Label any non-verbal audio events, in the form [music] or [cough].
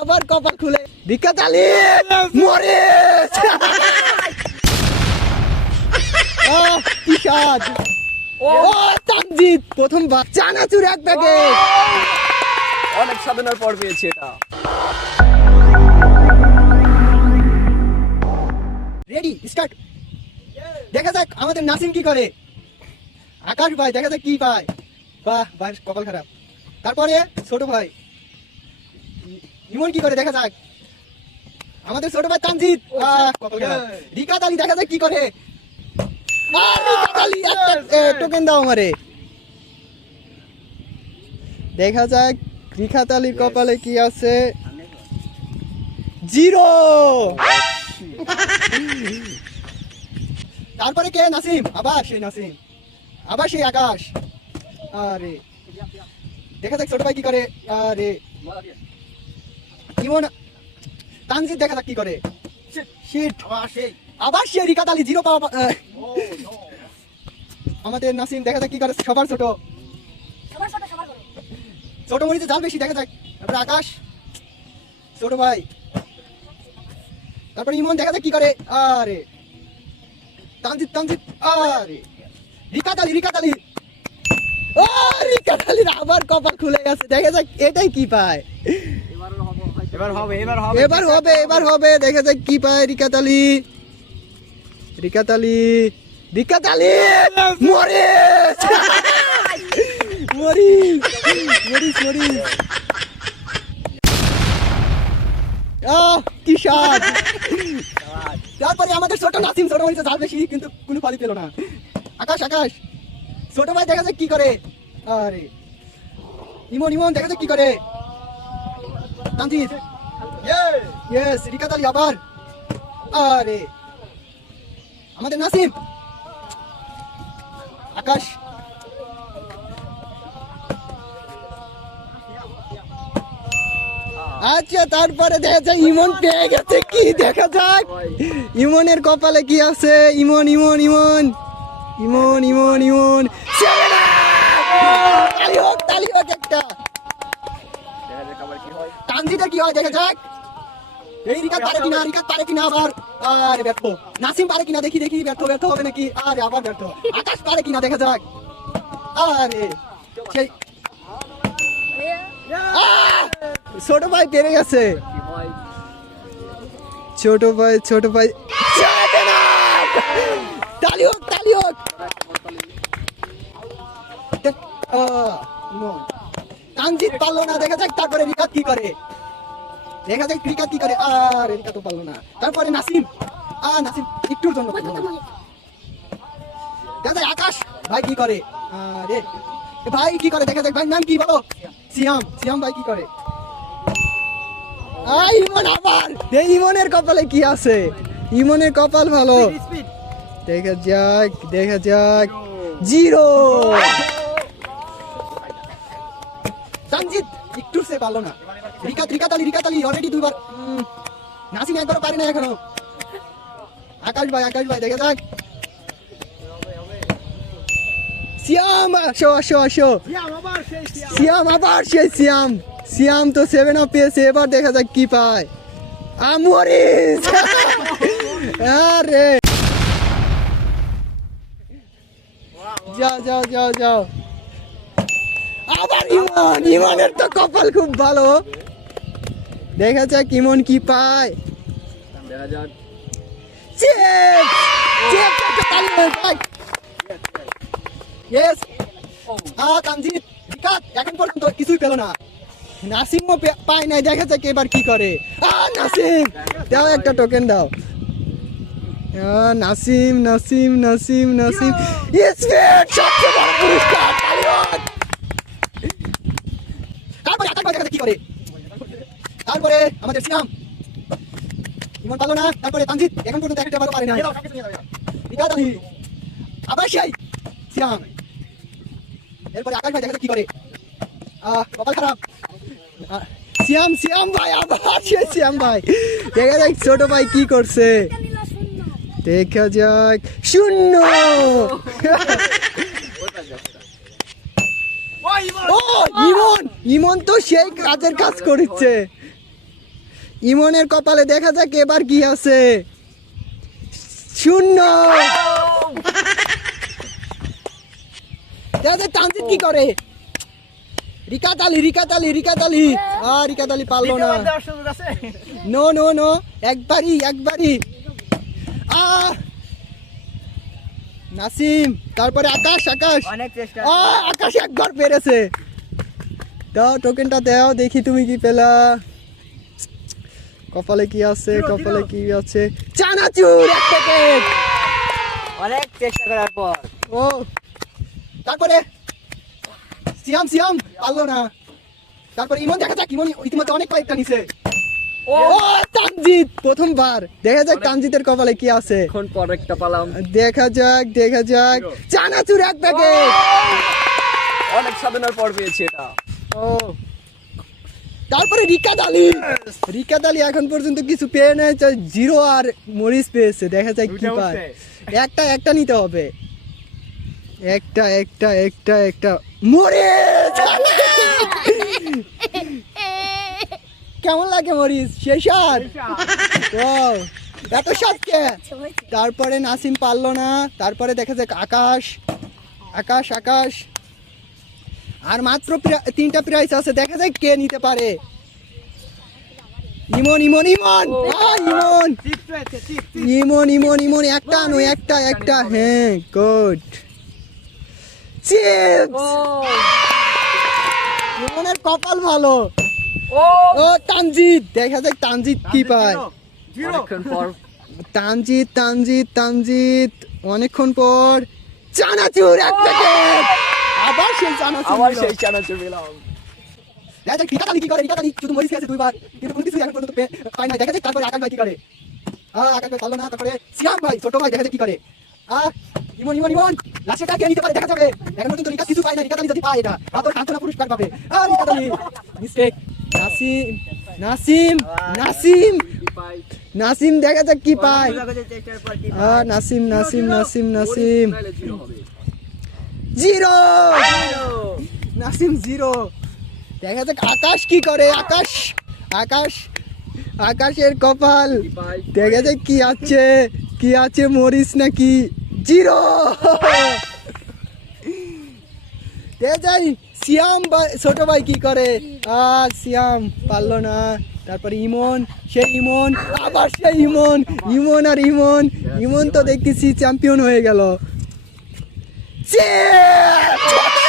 আবার কপাল খুলে। মরে। কি স্বাদ ও তামজিৎ প্রথম চানাচুর এক প্যাকেট অনেক সাধনার পর পেয়েছি এটা। রেডি স্টার্ট দেখা যাক আমাদের নাসিম কি করে। আকাশ ভাই দেখা যাক কি পায়। বাহ ভাই কপাল খারাপ। তারপরে ছোট ভাই। ইমন কি করে দেখা যাক আমাদের ছোট ভাই তানজিৎ রিকাত আলী দেখা যাক কি করে? একটা টোকেন দাও আমারে। দেখা যাক রিখাত আলীর কপালে কি আছে? জিরো! [laughs] তারপরে কে? নাসিম আবার সেই নাসিম আবার সেই আকাশ। আরে। দেখা যাক ছোট ভাই কি করে? আরে। ইমন তানজিৎ দেখা যাক কি করে। শিট আবার সেই রিকাত আলী জিরো পাওয়া আমাদের নাসিম দেখা যাক কি করে সবার ছোট। ছোট মরিচে জাল বেশি দেখা যাক। তারপরে আকাশ। ছোট ভাই। তারপরে ইমন দেখা যাক কি করে। আরে। তানজিৎ তানজিৎ আরে। রিকাত আলী রিকাত আলী। ও রিকাত আলীর আবার কপাল খুলে গেছে। দেখা যাক এটাই কি পায়। এবার হবে এবার হবে। এবার হবে এবার হবে। দেখা যাক কি পায় রিকাত আলী রিকাত আলী রিকাত আলী মরিচ মরিচ মরিচ মরিচ কি স্বাদ! তারপরে আমাদের ছোট নাসিম, ছোট মরিচে ঝাল বেশি, কিন্তু কোনো ফলই পেল না। আকাশ আকাশ! ছোট ভাই দেখা যাক কি করে? আরে। ইমন ইমন, দেখা যাক কি করে? ইয়েস রিকাত আলী আবার। আরে। আমাদের নাসিম। আকাশ। আচ্ছা তারপরে দেখা যায় ইমন পেয়ে গেছে কি? দেখা যাক। ইমনের কপালে কি আছে? ইমন ইমন ইমন। ইমন ইমন ইমন। তালি হোক তালি হোক একটা দেখা যাক আবার কি হয় তানজিদের কি হয় দেখা যাক এই রিকাত পারে কিনা রিকাত পারে কিনা আবার, আরে ব্যর্থ। নাসিম পারে কিনা, দেখি দেখি, ব্যর্থ ব্যর্থ হবে নাকি? আরে আবার ব্যর্থ। আকাশ পারে কিনা, দেখা যাক। আরে, সেই ছোট ভাই পেরে গেছে। ছোট ভাই ছোট ভাই! তালি হোক তালি হোক। তানজিৎ পারল না দেখা যাক তারপরে রিকাত কি করে। দেখা যাক রিকাত কি করে। আর রিকাত তো পারল না তারপরে নাসিম। আ নাসিম একটুর জন্য পারল না। দেখা যাক আকাশ ভাই কি করে? আরে ভাই কি করে? দেখা যাক ভাই নাম কি বলো? সিয়াম সিয়াম ভাই কি করে? আ ইমন আবার। এই ইমনের কপালে কি আছে? ইমনের কপাল ভালো। দেখা যাক দেখা যাক। জিরো। পারল না। রিকাত রিকাত আলী রিকাত আলী অলরেডি উম, নাসিম একবারও পারে না এখনও। আকাশ ভাই আকাশ ভাই দেখা যাক। সিয়াম আসো আসো আসো। সিয়াম আবার সেই সিয়াম। সিয়াম তো সেভেন আপ এবার দেখা যাক কি পায়। আমরিস আরে! যাও যাও যাও যাও। আবার ইমন ইমনের তো কপাল খুব ভালো। দেখা যাক ইমন কি পায়। দেখা যাক। একটা তালি হয়ে ইয়েস আ এখন পর্যন্ত কিছুই পেল না। নাসিমও পায় নাই দেখা যাক এবার কি করে। আ নাসিম দাও একটা টোকেন দাও। নাসিম নাসিম নাসিম নাসিম। স্পিড সবচেয়ে বড় পুরস্কার তালি হোক। তারপরে আকাশ ভাই দেখা যাক কি করে। তারপরে আমাদের ইমন পালো না তারপরে তানজিৎ এখন পর্যন্ত একটা পারে না আলী আবার সেই সিয়াম। এরপরে আকাশ ভাই দেখা কি করে। কপাল খারাপ। আহ, সিয়াম সিয়াম ভাই আবার সিয়াম ভাই। দেখা যাক ছোট ভাই কি করছে। দেখা যাক। শূন্য। ও ইমন। ইমন তো সেই কাজের কাজ করছে ইমনের কপালে দেখা যাক এবার কি আছে। শূন্য। তানজিৎ কি করে? রিকাত আলী রিকাত আলী রিকাত আ রিকাত পারল না। নো নো নো একবারই একবারই। আ নাসিম তারপরে আকাশ আকাশ। অনেক চেষ্টা। আ, আকাশ একবার পেরেছে। দাও টোকেনটা দাও দেখি তুমি কি পেলা। কপালে কি আছে কপালে কি আছে? চানাচুর এক প্যাকেট অনেক চেষ্টা করার পর। ও তারপরে? সিয়াম সিয়াম পারল না। তারপরে ইমন দেখা যাক ইমন ইতিমধ্যে অনেক কয়েকটা নিছে। ও! তানজিৎ! প্রথমবার। দেখা যাক তানজিতের কপালে কি আছে। এখন পর একটা পালাম। দেখা যাক দেখা যাক। চানাচুর এক প্যাকেট অনেক সাধনার পর পেয়েছি এটা। ও। তারপরে রিকাত আলী। রিকাত আলী এখন পর্যন্ত কিছু পেয়ে নেয় জিরো আর মরিচ পেয়েছে দেখা যায় কি পায়। একটা একটা নিতে হবে। একটা একটা একটা একটা। মরিচ! কেমন লাগে মরিচ? সেই স্বাদ? ও এত স্বাদ কে? তারপরে নাসিম পারল না তারপরে দেখা যাক আকাশ। আকাশ আকাশ। আর মাত্র তিনটা প্রাইস আছে দেখা যায় কে নিতে পারে। ইমন ইমন ইমন! ইমন! ইমন ইমন ইমন একটা আনো একটা একটা। হ্যাঁ গুড ইমনের কপাল ভালো। ও। ও তানজিৎ! দেখা যাক তানজিৎ কি পায়। অনেকক্ষণ পর। তানজিৎ তানজিৎ তানজিৎ। অনেকক্ষণ পর চানাচুর এক প্যাকেট আবার সেই চানাচুর আবার। সেই চানাচুর পেলাম দেখা করে শুধু মরিচ খেয়েছে দুইবার। কিন্তু কোনো কিছু এখন পর্যন্ত না দেখা যাক তারপরে আকাশ ভাই কি করে। আহ আকাশ ভাই পারল না তারপরে সিয়াম ভাই ছোট ভাই দেখা যাক কি করে। আহ ইমন ইমন ইমন। নিতে পারে দেখা যাবে। এখন পর্যন্ত কিছু পায় না যদি পায় এটা তারপর পুরস্কার পাবে। মিস্টেক নাসিম নাসিম নাসিম। নাসিম দেখা যাক কি পায়। নাসিম নাসিম নাসিম নাসিম। জিরো। নাসিম, জিরো। দেখা যাক আকাশ কি করে, আকাশ আকাশ, আকাশের কপাল। দেখা যাক কি আছে কি আছে মরিস নাকি জিরো। দেখা যাই, সিয়াম ছোট ভাই কি করে? আর সিয়াম পারল না। তারপরে ইমন, সেই ইমন, আবার সেই ইমন ইমন আর ইমন। ইমন তো দেখতেছি চ্যাম্পিয়ন হয়ে গেল। ছোট